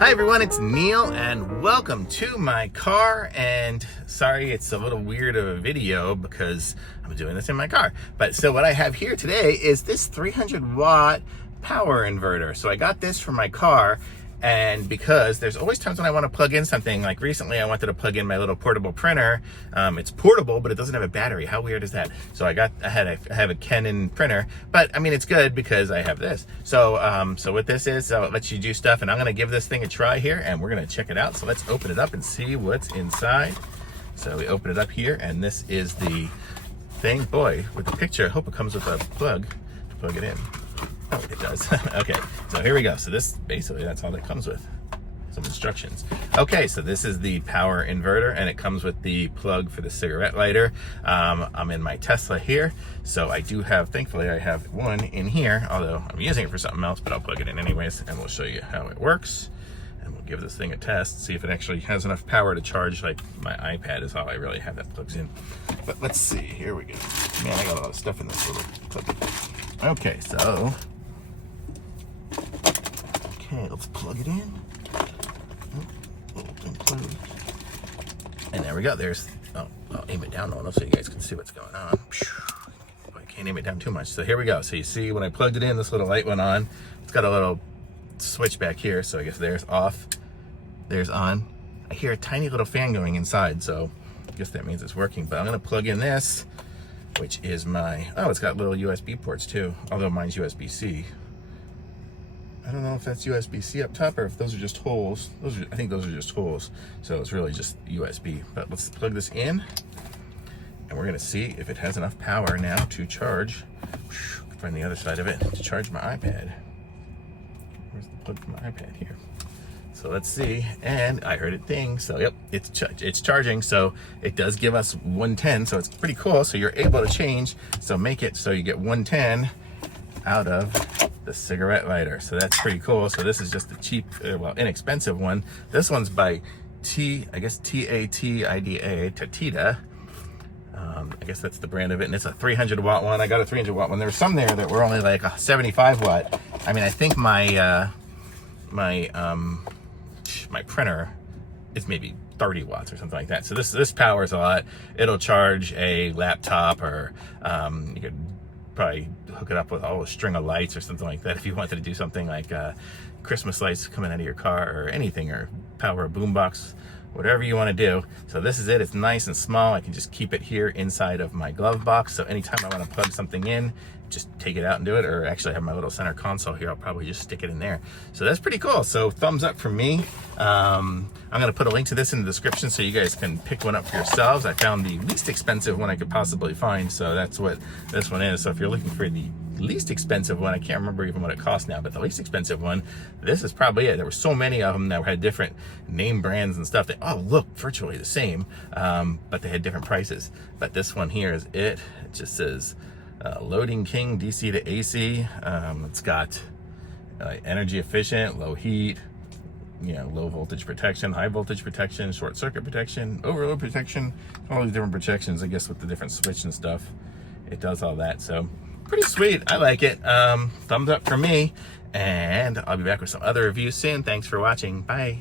Hi everyone, it's Neil and welcome to my car. And sorry it's a little weird of a video because I'm doing this in my car. But so what I have here today is this 300 watt power inverter. So I got this for my car, and because there's always times when I want to plug in something. Like recently I wanted to plug in my little portable printer. It's portable, but it doesn't have a battery. How weird is that? So I have a Canon printer, but I mean, it's good because I have this. So so what this is, so it lets you do stuff, and I'm gonna give this thing a try here and we're gonna check it out. So let's open it up and see what's inside. So we open it up here, and this is the thing. Boy, with the picture, I hope it comes with a plug to plug it in. Oh, it does. Okay, so here we go. So this, basically, that's all that comes with. Some instructions. Okay, so this is the power inverter, and it comes with the plug for the cigarette lighter. I'm in my Tesla here, so I do have, thankfully, I have one in here, although I'm using it for something else, but I'll plug it in anyways, and we'll show you how it works. And we'll give this thing a test, see if it actually has enough power to charge. Like my iPad is all I really have that plugs in. But let's see, here we go. Man, I got a lot of stuff in this little plug. Okay, so let's plug it in. And there we go. There's, I'll aim it down on it so you guys can see what's going on. I can't aim it down too much. So here we go. So you see when I plugged it in, this little light went on. It's got a little switch back here. So I guess there's off, there's on. I hear a tiny little fan going inside, so I guess that means it's working. But I'm gonna plug in this, which is my, oh, it's got little USB ports too, although mine's USB-C. I don't know if that's USB-C up top or if those are just holes. I think those are just holes. So it's really just USB. But let's plug this in, and we're gonna see if it has enough power now to charge. Find the other side of it to charge my iPad. Where's the plug for my iPad here? So let's see. And I heard it ding. So yep, it's charging. So it does give us 110. So it's pretty cool. So you're able to change. So make it so you get 110 out of the cigarette lighter. So that's pretty cool. So this is just a cheap, well, inexpensive one. This one's by Tatida, Tatida. I guess that's the brand of it, and it's a 300 watt one. I got a 300 watt one. There were some there that were only like a 75 watt. I mean, I think my my printer is maybe 30 watts or something like that. So this powers a lot. It'll charge a laptop, or you could probably hook it up with a string of lights or something like that if you wanted to do something like Christmas lights coming out of your car or anything, or power a boombox, whatever you want to do. So this is it. It's nice and small. I can just keep it here inside of my glove box. So anytime I want to plug something in, just take it out and do it. Or actually I have my little center console here. I'll probably just stick it in there. So that's pretty cool. So thumbs up from me. I'm going to put a link to this in the description so you guys can pick one up for yourselves. I found the least expensive one I could possibly find. So that's what this one is. So if you're looking for the least expensive one, I can't remember even what it costs now, but the least expensive one, this is probably it. There were so many of them that had different name brands and stuff that all looked virtually the same, but they had different prices. But this one here is it. It just says Loading King DC to AC. It's got energy efficient, low heat, you know, low voltage protection, high voltage protection, short circuit protection, overload protection, all these different protections, I guess, with the different switch and stuff. It does all that. So pretty sweet. I like it. Thumbs up for me, and I'll be back with some other reviews soon. Thanks for watching. Bye.